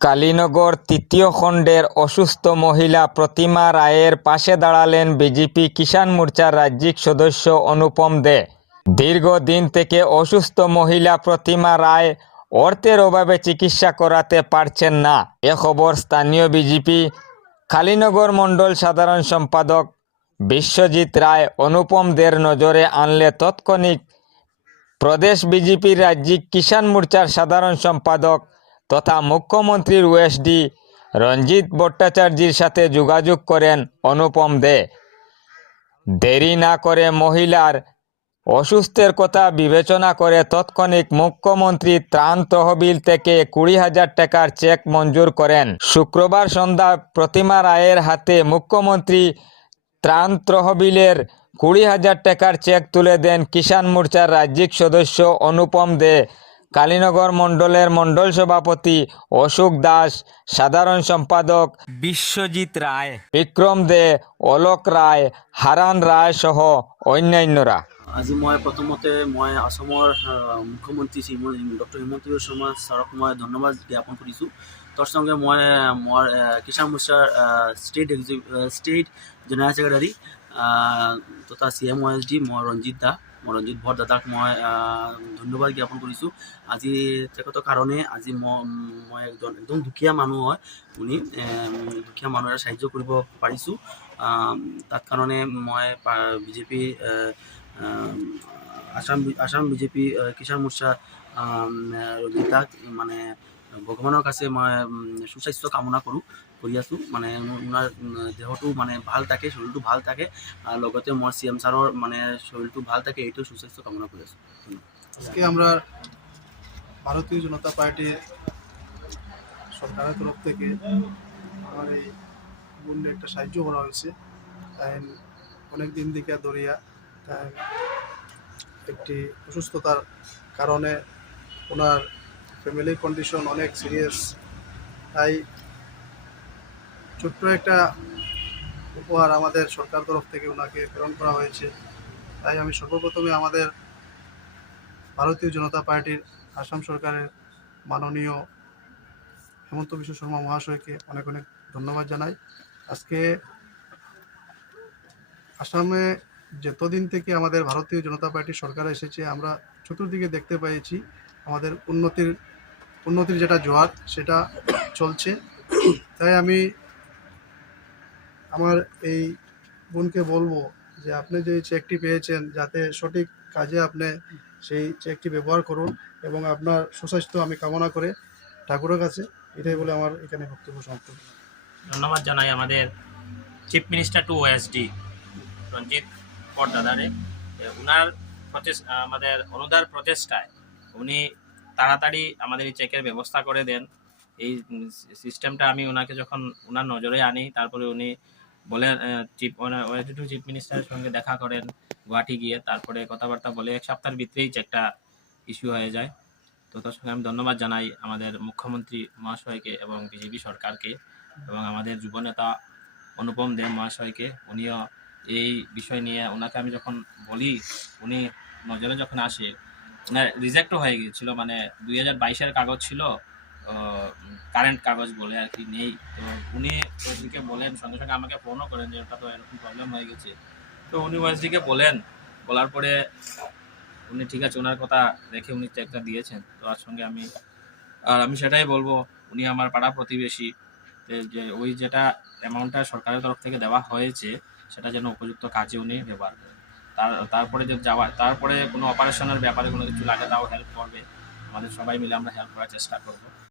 কালীনগর তৃতীয় খণ্ডের অসুস্থ মহিলা প্রতিমা রায়ের পাশে দাঁড়ালেন বিজেপি কিষাণ মোর্চার রাজ্যিক সদস্য অনুপম দে। দীর্ঘদিন থেকে অসুস্থ মহিলা প্রতিমা রায় অর্থের অভাবে চিকিৎসা করাতে পারছেন না। এ খবর স্থানীয় বিজেপি কালীনগর মণ্ডল সাধারণ সম্পাদক বিশ্বজিৎ রায় অনুপম দের নজরে আনলে তৎক্ষণিক প্রদেশ বিজেপির রাজ্যিক কিষাণ মোর্চার সাধারণ সম্পাদক তথা মুখ্যমন্ত্রীর ওএসডি রঞ্জিত ভট্টাচার্যের সাথে যোগাযোগ করেন অনুপম দে। দেরি না করে মহিলার অসুস্থের কথা বিবেচনা করে তৎক্ষণিক মুখ্যমন্ত্রী ত্রাণ তহবিল থেকে 20,000 টাকার চেক মঞ্জুর করেন। শুক্রবার সন্ধ্যা প্রতিমা রায়ের হাতে মুখ্যমন্ত্রী ত্রাণ তহবিলের 20,000 টাকার চেক তুলে দেন কিষাণ মোর্চার রাজ্যিক সদস্য অনুপম দে। কালীনগর মণ্ডলের মণ্ডল সভাপতি অশোক দাস, সাধারণ সম্পাদক বিশ্বজিৎ রায়, বিক্রম দে, অলোক রায়, হারান রায় সহ অন্যান্যরা। আজি মই প্ৰথমতে অসমৰ মুখ্যমন্ত্ৰী ডক্টৰ হিমন্ত বিশ্ব শৰ্মা ছাৰক মই ধন্যবাদ জ্ঞাপন কৰিছোঁ। তাৰ সঙ্গে মই মোৰ কিষাণ মোৰ্চাৰ ষ্টেট জেনেৰেল ছেক্ৰেটাৰী তথা CMOSD ৰঞ্জিত ভট দাদাক মই ধন্যবাদ জ্ঞাপন কৰিছোঁ। আজি তেখেতৰ কাৰণে আজি মই একদম দুখীয়া মানুহ হয়, উনি দুখীয়া মানুহৰ সাহায্য কৰিব পাৰিছোঁ। তাত কাৰণে মই বিজেপি আসাম বিজেপি কিষাণ মোৰ্চা ৰঞ্জিতাক মানে ভগৱানৰ কাছে মই সুস্বাস্থ্য কামনা কৰি আছোঁ। মানে ওনার দেহটো মানে ভাল থাকে, শরীরটো ভাল থাকে, লগতে মই CM ছাৰৰ মানে শরীরটো ভাল থাকে, এইটো সুস্বাস্থ্য কামনা কৰি আছোঁ। আজকে আমরা ভারতীয় জনতা পার্টির সরকারের তরফ থেকে আমার এই বোনকে একটা সাহায্য করা হয়েছে। তাই অনেক দিন থেকে ধরিয়া তাই একটি অসুস্থতার কারণে ওনার ফ্যামিলির কন্ডিশন অনেক সিরিয়াস। তাই ছোট্ট একটা উপহার আমাদের সরকার তরফ থেকে ওনাকে প্রেরণ করা হয়েছে। তাই আমি সর্বপ্রথমে আমাদের ভারতীয় জনতা পার্টির আসাম সরকারের মাননীয় হিমন্ত বিশ্ব শর্মা মহাশয়কে অনেক অনেক ধন্যবাদ জানাই। আজকে আসামে যতদিন থেকে আমাদের ভারতীয় জনতা পার্টির সরকার এসেছে, আমরা চতুর্দিকে দেখতে পেয়েছি আমাদের উন্নতির যেটা জোয়ার সেটা চলছে। তাই আমি আমার এই বোনকে বলবো যে আপনি যে চেকটি পেয়েছেন যাতে সঠিক কাজে আপনি সেই চেকটি ব্যবহার করুন এবং আপনার সুস্বাস্থ্য আমি কামনা করে ঠাকুরের কাছে এটাই বলে আমার এখানে বক্তব্য সমাপ্ত। ধন্যবাদ জানাই আমাদের চিফ মিনিস্টার টু ওএসডি রঞ্জিত ভট দাদারে। ওনার আমাদের অনুদার প্রচেষ্টায় উনি তাড়াতাড়ি আমাদের এই চেকের ব্যবস্থা করে দেন। এই সিস্টেমটা আমি ওনাকে যখন ওনার নজরে আনি, তারপরে উনি বলেন চিফ মিনিস্টারের সঙ্গে দেখা করেন গুয়াহাটি গিয়ে, তারপরে কথাবার্তা বলে 1 সপ্তাহের ভিতরেই চেকটা ইস্যু হয়ে যায়। তো তার সঙ্গে আমি ধন্যবাদ জানাই আমাদের মুখ্যমন্ত্রী মহাশয়কে এবং বিজেপি সরকারকে এবং আমাদের যুবনেতা অনুপম দে মহাশয়কে। উনিও এই বিষয় নিয়ে ওনাকে আমি যখন বলি, উনি নজরে যখন আসে, ওনার রিজেক্টও হয়ে গিয়েছিল, মানে 2022-এর কাগজ ছিল, কারেন্ট কাগজ বলে আর কি নেই। তো উনি ওয়েসডিকে বলেন, সঙ্গে সঙ্গে আমাকে ফোনও করেন যে ওটা তো এরকম প্রবলেম হয়ে গেছে। তো উনি ওয়েসডিকে বলার পরে উনি ঠিক আছে, ওনার কথা রেখে উনি চেকটা দিয়েছেন। তো আর সঙ্গে আমি সেটাই বলবো, উনি আমার পাড়া প্রতিবেশী, যে ওই যেটা অ্যামাউন্টটা সরকারের তরফ থেকে দেওয়া হয়েছে সেটা যেন উপযুক্ত কাজে উনি ব্যবহার করেন। তারপরে কোনো অপারেশনের ব্যাপারে কোনো কিছু লাগে, তাও হেল্প করবে। আমাদের সবাই মিলে আমরা হেল্প করার চেষ্টা করবো।